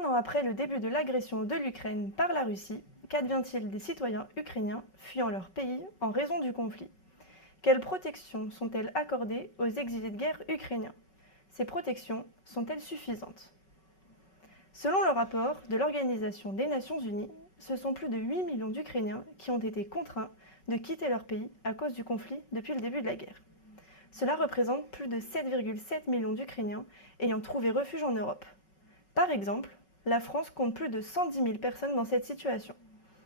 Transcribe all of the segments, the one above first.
Un an après le début de l'agression de l'Ukraine par la Russie, qu'advient-il des citoyens ukrainiens fuyant leur pays en raison du conflit? Quelles protections sont-elles accordées aux exilés de guerre ukrainiens? Ces protections sont-elles suffisantes? Selon le rapport de l'Organisation des Nations Unies, ce sont plus de 8 millions d'Ukrainiens qui ont été contraints de quitter leur pays à cause du conflit depuis le début de la guerre. Cela représente plus de 7,7 millions d'Ukrainiens ayant trouvé refuge en Europe. Par exemple, la France compte plus de 110 000 personnes dans cette situation.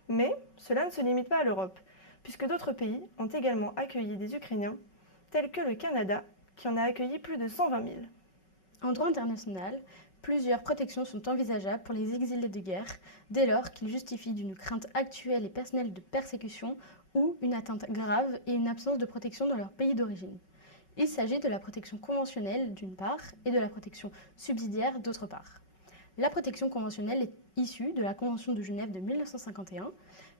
Mais cela ne se limite pas à l'Europe, puisque d'autres pays ont également accueilli des Ukrainiens, tels que le Canada, qui en a accueilli plus de 120 000. En droit international, plusieurs protections sont envisageables pour les exilés de guerre dès lors qu'ils justifient d'une crainte actuelle et personnelle de persécution ou une atteinte grave et une absence de protection dans leur pays d'origine. Il s'agit de la protection conventionnelle d'une part et de la protection subsidiaire d'autre part. La protection conventionnelle est issue de la Convention de Genève de 1951.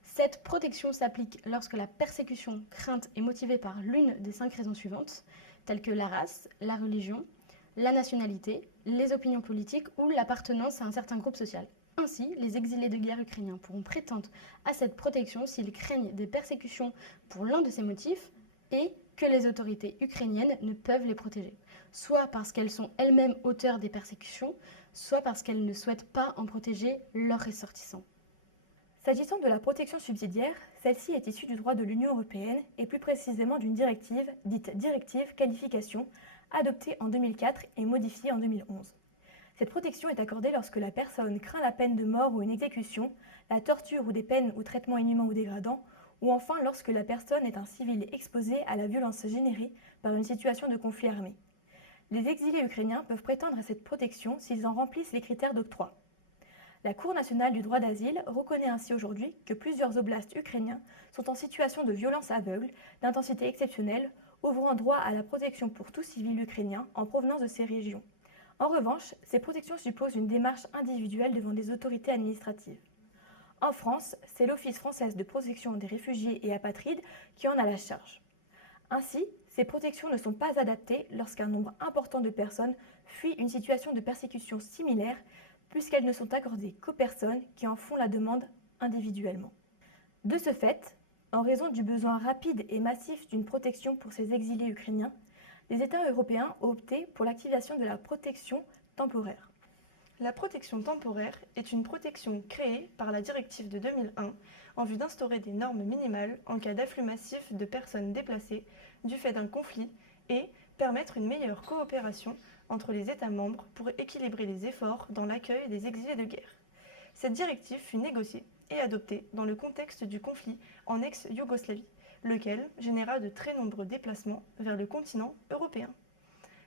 Cette protection s'applique lorsque la persécution crainte est motivée par l'une des 5 raisons suivantes, telles que la race, la religion, la nationalité, les opinions politiques ou l'appartenance à un certain groupe social. Ainsi, les exilés de guerre ukrainiens pourront prétendre à cette protection s'ils craignent des persécutions pour l'un de ces motifs et que les autorités ukrainiennes ne peuvent les protéger, soit parce qu'elles sont elles-mêmes auteurs des persécutions, soit parce qu'elles ne souhaitent pas en protéger leurs ressortissants. S'agissant de la protection subsidiaire, celle-ci est issue du droit de l'Union européenne et plus précisément d'une directive, dite Directive Qualification, adoptée en 2004 et modifiée en 2011. Cette protection est accordée lorsque la personne craint la peine de mort ou une exécution, la torture ou des peines ou traitements inhumains ou dégradants, ou enfin lorsque la personne est un civil exposé à la violence générée par une situation de conflit armé. Les exilés ukrainiens peuvent prétendre à cette protection s'ils en remplissent les critères d'octroi. La Cour nationale du droit d'asile reconnaît ainsi aujourd'hui que plusieurs oblasts ukrainiens sont en situation de violence aveugle, d'intensité exceptionnelle, ouvrant droit à la protection pour tout civil ukrainien en provenance de ces régions. En revanche, ces protections supposent une démarche individuelle devant des autorités administratives. En France, c'est l'Office français de protection des réfugiés et apatrides qui en a la charge. Ainsi, ces protections ne sont pas adaptées lorsqu'un nombre important de personnes fuient une situation de persécution similaire, puisqu'elles ne sont accordées qu'aux personnes qui en font la demande individuellement. De ce fait, en raison du besoin rapide et massif d'une protection pour ces exilés ukrainiens, les États européens ont opté pour l'activation de la protection temporaire. La protection temporaire est une protection créée par la directive de 2001 en vue d'instaurer des normes minimales en cas d'afflux massif de personnes déplacées du fait d'un conflit et permettre une meilleure coopération entre les États membres pour équilibrer les efforts dans l'accueil des exilés de guerre. Cette directive fut négociée et adoptée dans le contexte du conflit en ex-Yougoslavie, lequel généra de très nombreux déplacements vers le continent européen.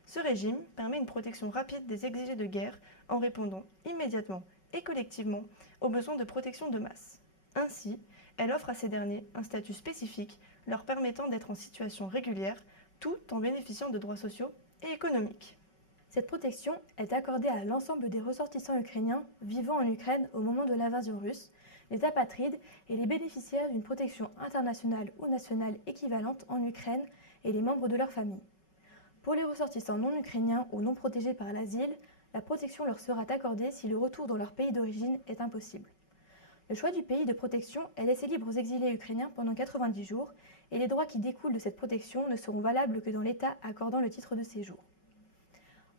Ce régime permet une protection rapide des exilés de guerre en répondant immédiatement et collectivement aux besoins de protection de masse. Ainsi, elle offre à ces derniers un statut spécifique leur permettant d'être en situation régulière tout en bénéficiant de droits sociaux et économiques. Cette protection est accordée à l'ensemble des ressortissants ukrainiens vivant en Ukraine au moment de l'invasion russe, les apatrides et les bénéficiaires d'une protection internationale ou nationale équivalente en Ukraine et les membres de leur famille. Pour les ressortissants non ukrainiens ou non protégés par l'asile, la protection leur sera accordée si le retour dans leur pays d'origine est impossible. Le choix du pays de protection est laissé libre aux exilés ukrainiens pendant 90 jours et les droits qui découlent de cette protection ne seront valables que dans l'État accordant le titre de séjour.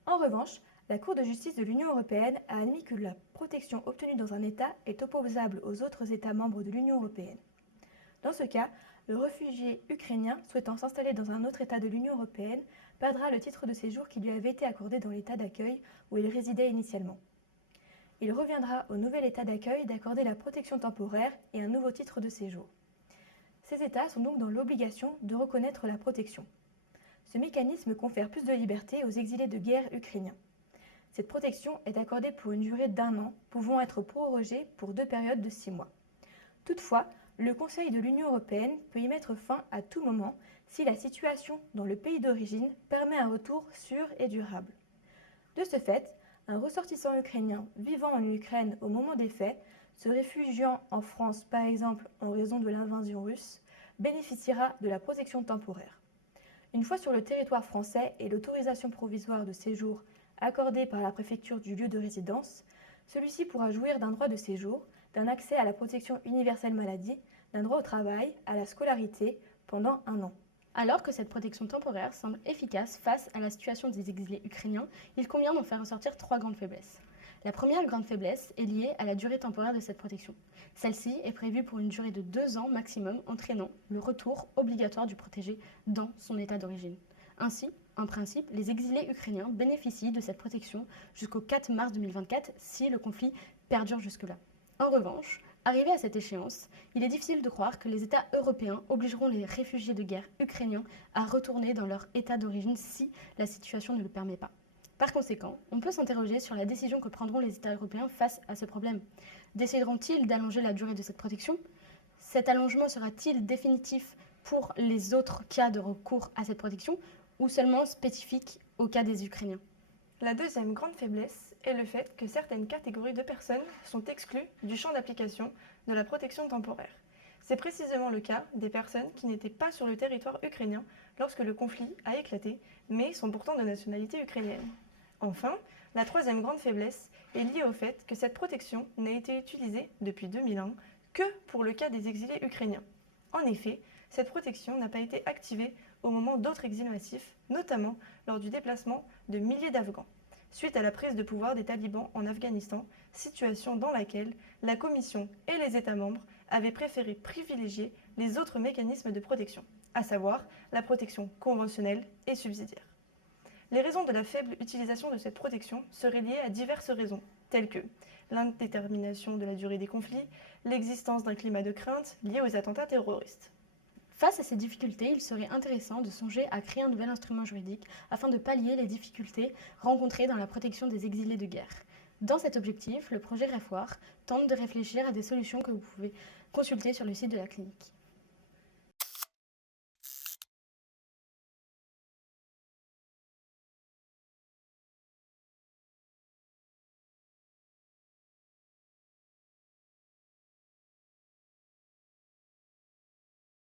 En revanche, la Cour de justice de l'Union européenne a admis que la protection obtenue dans un État est opposable aux autres États membres de l'Union européenne. Dans ce cas, le réfugié ukrainien souhaitant s'installer dans un autre État de l'Union européenne perdra le titre de séjour qui lui avait été accordé dans l'État d'accueil où il résidait initialement. Il reviendra au nouvel État d'accueil d'accorder la protection temporaire et un nouveau titre de séjour. Ces États sont donc dans l'obligation de reconnaître la protection. Ce mécanisme confère plus de liberté aux exilés de guerre ukrainiens. Cette protection est accordée pour une durée d'1 an, pouvant être prorogée pour 2 périodes de 6 mois. Toutefois, le Conseil de l'Union européenne peut y mettre fin à tout moment si la situation dans le pays d'origine permet un retour sûr et durable. De ce fait, un ressortissant ukrainien vivant en Ukraine au moment des faits, se réfugiant en France par exemple en raison de l'invasion russe, bénéficiera de la protection temporaire. Une fois sur le territoire français et l'autorisation provisoire de séjour accordée par la préfecture du lieu de résidence, Celui-ci pourra jouir d'un droit de séjour, d'un accès à la protection universelle maladie, d'un droit au travail, à la scolarité pendant 1 an. Alors que cette protection temporaire semble efficace face à la situation des exilés ukrainiens, il convient d'en faire ressortir 3 grandes faiblesses. La première grande faiblesse est liée à la durée temporaire de cette protection. Celle-ci est prévue pour une durée de 2 ans maximum, entraînant le retour obligatoire du protégé dans son état d'origine. Ainsi, en principe, les exilés ukrainiens bénéficient de cette protection jusqu'au 4 mars 2024 si le conflit perdure jusque-là. En revanche, arrivé à cette échéance, il est difficile de croire que les États européens obligeront les réfugiés de guerre ukrainiens à retourner dans leur état d'origine si la situation ne le permet pas. Par conséquent, on peut s'interroger sur la décision que prendront les États européens face à ce problème. Décideront-ils d'allonger la durée de cette protection ? Cet allongement sera-t-il définitif pour les autres cas de recours à cette protection ou seulement spécifique au cas des Ukrainiens ? La deuxième grande faiblesse est le fait que certaines catégories de personnes sont exclues du champ d'application de la protection temporaire. C'est précisément le cas des personnes qui n'étaient pas sur le territoire ukrainien lorsque le conflit a éclaté, mais sont pourtant de nationalité ukrainienne. Enfin, la troisième grande faiblesse est liée au fait que cette protection n'a été utilisée depuis 2001 que pour le cas des exilés ukrainiens. En effet, cette protection n'a pas été activée au moment d'autres exils massifs, notamment lors du déplacement de milliers d'Afghans, suite à la prise de pouvoir des talibans en Afghanistan, situation dans laquelle la Commission et les États membres avaient préféré privilégier les autres mécanismes de protection, à savoir la protection conventionnelle et subsidiaire. Les raisons de la faible utilisation de cette protection seraient liées à diverses raisons, telles que l'indétermination de la durée des conflits, l'existence d'un climat de crainte lié aux attentats terroristes. Face à ces difficultés, il serait intéressant de songer à créer un nouvel instrument juridique afin de pallier les difficultés rencontrées dans la protection des exilés de guerre. Dans cet objectif, le projet REFWAR tente de réfléchir à des solutions que vous pouvez consulter sur le site de la clinique.